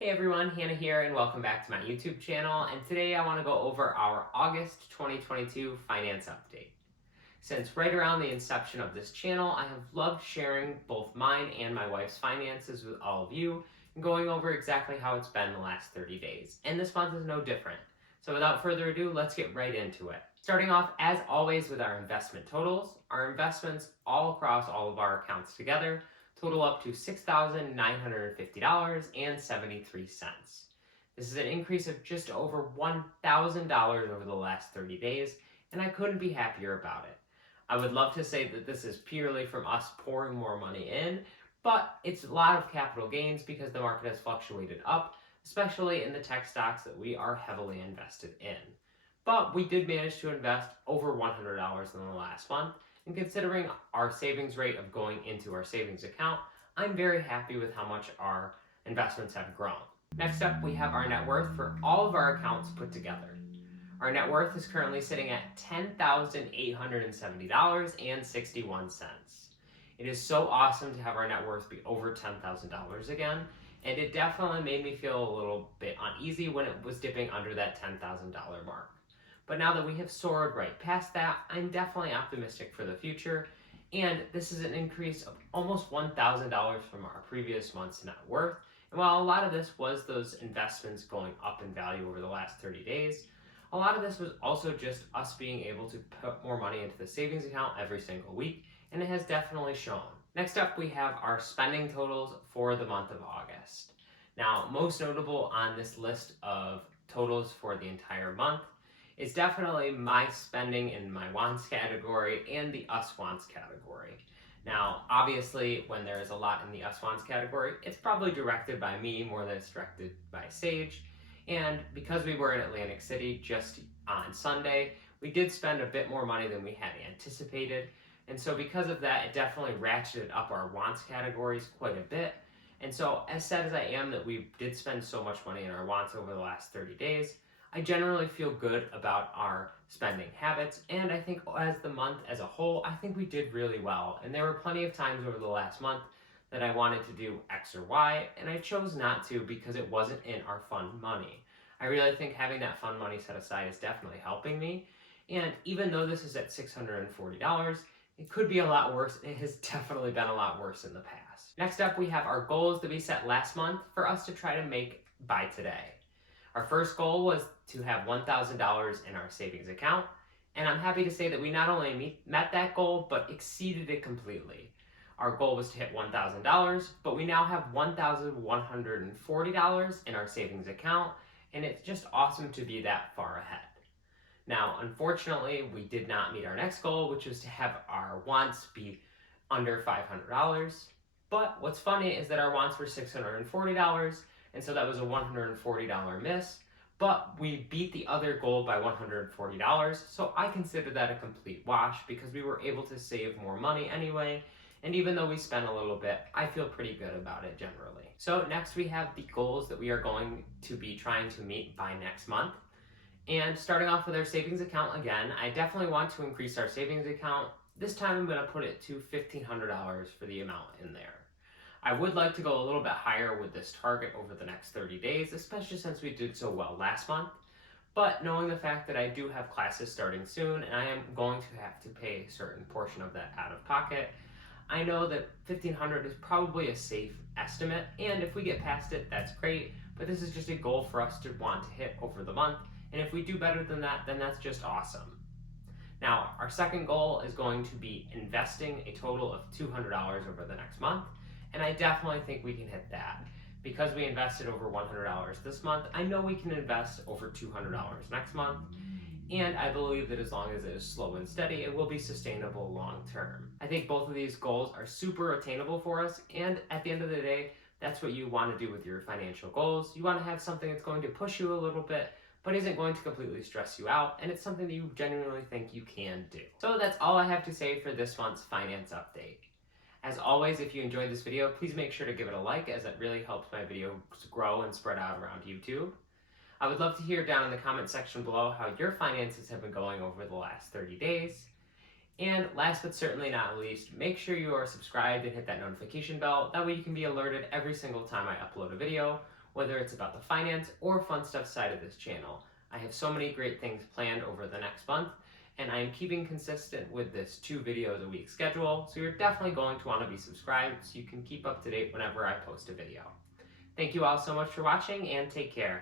Hey everyone, Hannah here and welcome back to my YouTube channel, and today I want to go over our August 2022 finance update. Since right around the inception of this channel, I have loved sharing both mine and my wife's finances with all of you and going over exactly how it's been the last 30 days, and this month is no different. So without further ado, let's get right into it. Starting off, as always, with our investment totals. Our investments all across all of our accounts together total up to $6,950.73. This is an increase of just over $1,000 over the last 30 days, and I couldn't be happier about it. I would love to say that this is purely from us pouring more money in, but it's a lot of capital gains because the market has fluctuated up, especially in the tech stocks that we are heavily invested in. But we did manage to invest over $100 in the last month, and considering our savings rate of going into our savings account, I'm very happy with how much our investments have grown. Next up, we have our net worth for all of our accounts put together. Our net worth is currently sitting at $10,870.61. It is so awesome to have our net worth be over $10,000 again, and it definitely made me feel a little bit uneasy when it was dipping under that $10,000 mark. But now that we have soared right past that, I'm definitely optimistic for the future, and this is an increase of almost $1,000 from our previous month's net worth. And while a lot of this was those investments going up in value over the last 30 days, a lot of this was also just us being able to put more money into the savings account every single week, and it has definitely shown. Next up, we have our spending totals for the month of August. Now, most notable on this list of totals for the entire month is definitely my spending in my wants category and the us wants category. Now, obviously, when there is a lot in the us wants category, it's probably directed by me more than it's directed by Sage. And because we were in Atlantic City just on Sunday, we did spend a bit more money than we had anticipated. And so because of that, it definitely ratcheted up our wants categories quite a bit. And so as sad as I am that we did spend so much money in our wants over the last 30 days, I generally feel good about our spending habits, and I think as the month as a whole, I think we did really well. And there were plenty of times over the last month that I wanted to do X or Y, and I chose not to because it wasn't in our fund money. I really think having that fund money set aside is definitely helping me, and even though this is at $640, it could be a lot worse. It has definitely been a lot worse in the past. Next up, we have our goals that we set last month for us to try to make by today. Our first goal was to have $1,000 in our savings account, and I'm happy to say that we not only met that goal, but exceeded it completely. Our goal was to hit $1,000, but we now have $1,140 in our savings account, and it's just awesome to be that far ahead. Now, unfortunately, we did not meet our next goal, which was to have our wants be under $500. But what's funny is that our wants were $640, and so that was a $140 miss, but we beat the other goal by $140, so I consider that a complete wash because we were able to save more money anyway, and even though we spent a little bit, I feel pretty good about it generally. So next we have the goals that we are going to be trying to meet by next month. And starting off with our savings account again, I definitely want to increase our savings account. This time I'm going to put it to $1,500 for the amount in there. I would like to go a little bit higher with this target over the next 30 days, especially since we did so well last month. But knowing the fact that I do have classes starting soon and I am going to have to pay a certain portion of that out of pocket, I know that $1,500 is probably a safe estimate, and if we get past it, that's great, but this is just a goal for us to want to hit over the month, and if we do better than that, then that's just awesome. Now, our second goal is going to be investing a total of $200 over the next month. And I definitely think we can hit that. Because we invested over $100 this month, I know we can invest over $200 next month. And I believe that as long as it is slow and steady, it will be sustainable long term. I think both of these goals are super attainable for us. And at the end of the day, that's what you want to do with your financial goals. You want to have something that's going to push you a little bit, but isn't going to completely stress you out. And it's something that you genuinely think you can do. So that's all I have to say for this month's finance update. As always, if you enjoyed this video, please make sure to give it a like, as it really helps my videos grow and spread out around YouTube. I would love to hear down in the comment section below how your finances have been going over the last 30 days. And last but certainly not least, make sure you are subscribed and hit that notification bell. That way you can be alerted every single time I upload a video whether it's about the finance or fun stuff side of this channel. I have so many great things planned over the next month, and I am keeping consistent with this 2 videos a week schedule, so you're definitely going to want to be subscribed so you can keep up to date whenever I post a video. Thank you all so much for watching, and take care.